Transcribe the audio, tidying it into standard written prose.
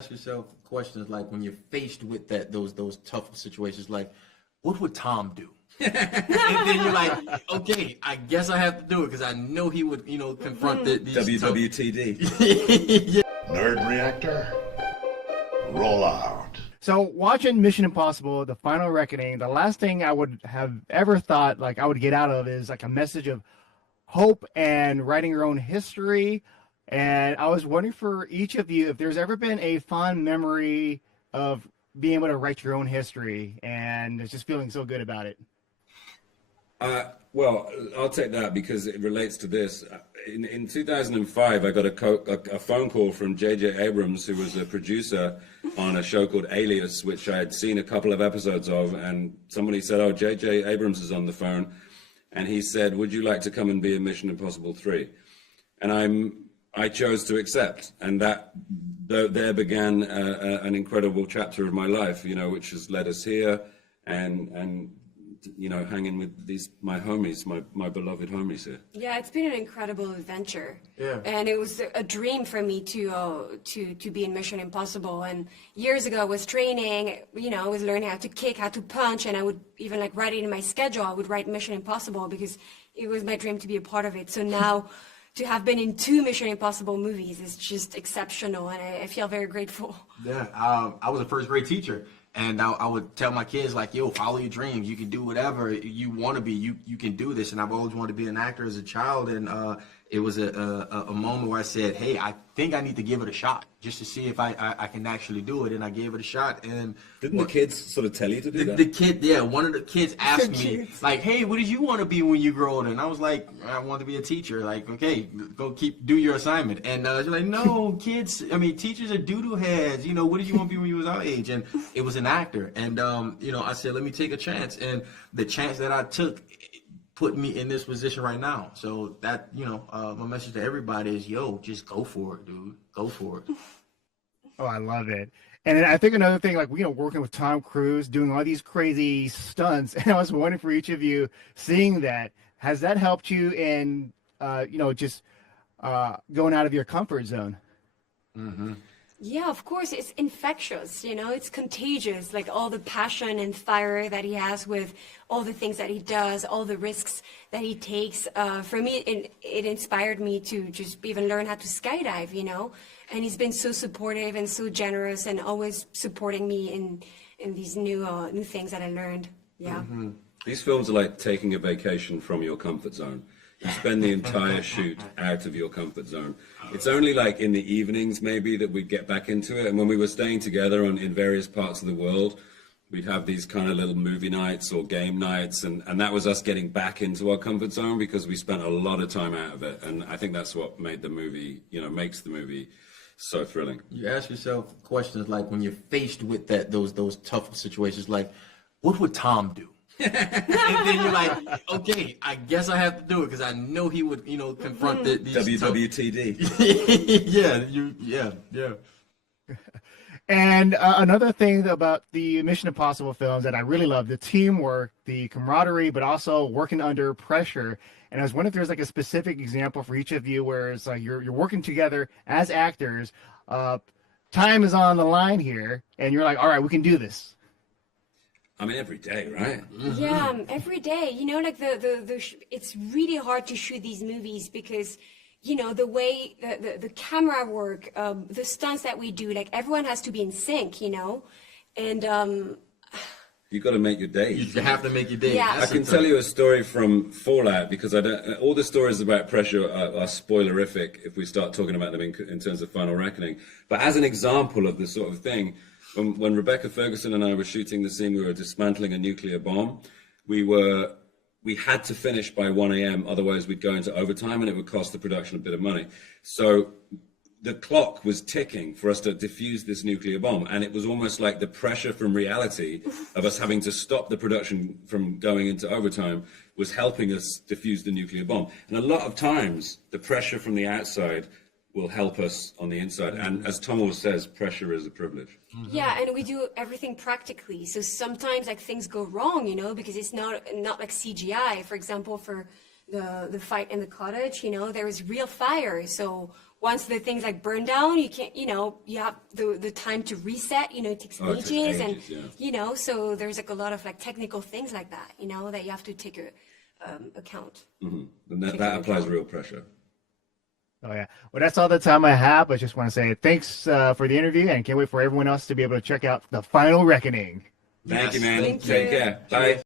Ask yourself questions like when you're faced with those tough situations, like what would Tom do? And then you're like, okay, I guess I have to do it because I know he would, confront these WWTD. yeah. Nerd Reactor, roll out. So watching Mission Impossible, The Final Reckoning, the last thing I would have ever thought like I would get out of is like a message of hope and writing your own history. And I was wondering for each of you if there's ever been a fond memory of being able to write your own history and just feeling so good about it. Well, I'll take that because it relates to this. In 2005, I got a phone call from J.J. Abrams, who was a producer on a show called Alias, which I had seen a couple of episodes of, and somebody said, oh, J.J. Abrams is on the phone, and he said, would you like to come and be in Mission Impossible 3? And I chose to accept, and that there began an incredible chapter of my life, which has led us here, and hanging with my homies, my beloved homies here. Yeah, it's been an incredible adventure. Yeah. And it was a dream for me to be in Mission Impossible. And years ago, I was training. I was learning how to kick, how to punch, and I would even write it in my schedule. I would write Mission Impossible because it was my dream to be a part of it. So now, to have been in 2 Mission Impossible movies is just exceptional, and I feel very grateful. Yeah, I was a first grade teacher, and I would tell my kids like, yo, follow your dreams. You can do whatever you want to be. You can do this. And I've always wanted to be an actor as a child, and it was a moment where I said, hey, I think I need to give it a shot just to see if I can actually do it. And I gave it a shot. And didn't the kids sort of tell you to do that? The kid, yeah, one of the kids asked me, like, hey, what did you want to be when you grow older? And I was like, I want to be a teacher. Like, okay, go do your assignment. And she's like, no, teachers are doo-doo heads. What did you want to be when you was our age? And it was an actor. And, I said, let me take a chance. And the chance that I took put me in this position right now. So that, my message to everybody is, yo, just go for it, dude. Go for it. Oh, I love it. And I think another thing, working with Tom Cruise, doing all these crazy stunts, and I was wondering for each of you, seeing that, has that helped you in, just going out of your comfort zone? Mm-hmm. Yeah, of course, it's infectious, it's contagious, like all the passion and fire that he has with all the things that he does, all the risks that he takes. For me, it inspired me to just even learn how to skydive, and he's been so supportive and so generous and always supporting me in these new things that I learned. Yeah. Mm-hmm. These films are like taking a vacation from your comfort zone. You spend the entire shoot out of your comfort zone. It's only like in the evenings maybe that we'd get back into it. And when we were staying together in various parts of the world, we'd have these kind of little movie nights or game nights. And that was us getting back into our comfort zone because we spent a lot of time out of it. And I think that's what made the movie, makes the movie so thrilling. You ask yourself questions like when you're faced with those tough situations, like what would Tom do? And then you're like, okay, I guess I have to do it because I know he would, confront these WWTD. Yeah. And another thing about the Mission Impossible films that I really love, the teamwork, the camaraderie, but also working under pressure. And I was wondering if there's like a specific example for each of you where it's like you're working together as actors, time is on the line here, and you're like, all right, we can do this. Every day, right? Yeah, every day. It's really hard to shoot these movies because, the way the camera work, the stunts that we do, everyone has to be in sync, and You got to make your days. You have to make your days. Yeah. I can tell you a story from Fallout because all the stories about pressure are spoilerific if we start talking about them in terms of Final Reckoning. But as an example of the sort of thing, when Rebecca Ferguson and I were shooting the scene, we were dismantling a nuclear bomb. We had to finish by 1 a.m. Otherwise, we'd go into overtime and it would cost the production a bit of money. So the clock was ticking for us to defuse this nuclear bomb. And it was almost like the pressure from reality of us having to stop the production from going into overtime was helping us defuse the nuclear bomb. And a lot of times, the pressure from the outside will help us on the inside. And as Tom always says, pressure is a privilege. Yeah, and we do everything practically. So sometimes things go wrong, because it's not like CGI. For example, for the fight in the cottage, there was real fire. So once the things like burn down, you can't, you have the time to reset, it takes Oh, it takes ages, ages, yeah. so there's like a lot of like technical things like that, that you have to take account. And that applies real pressure. Oh yeah. Well, that's all the time I have. I just want to say thanks for the interview, and can't wait for everyone else to be able to check out The Final Reckoning. Thank you, man. Thank Take you. care. Bye.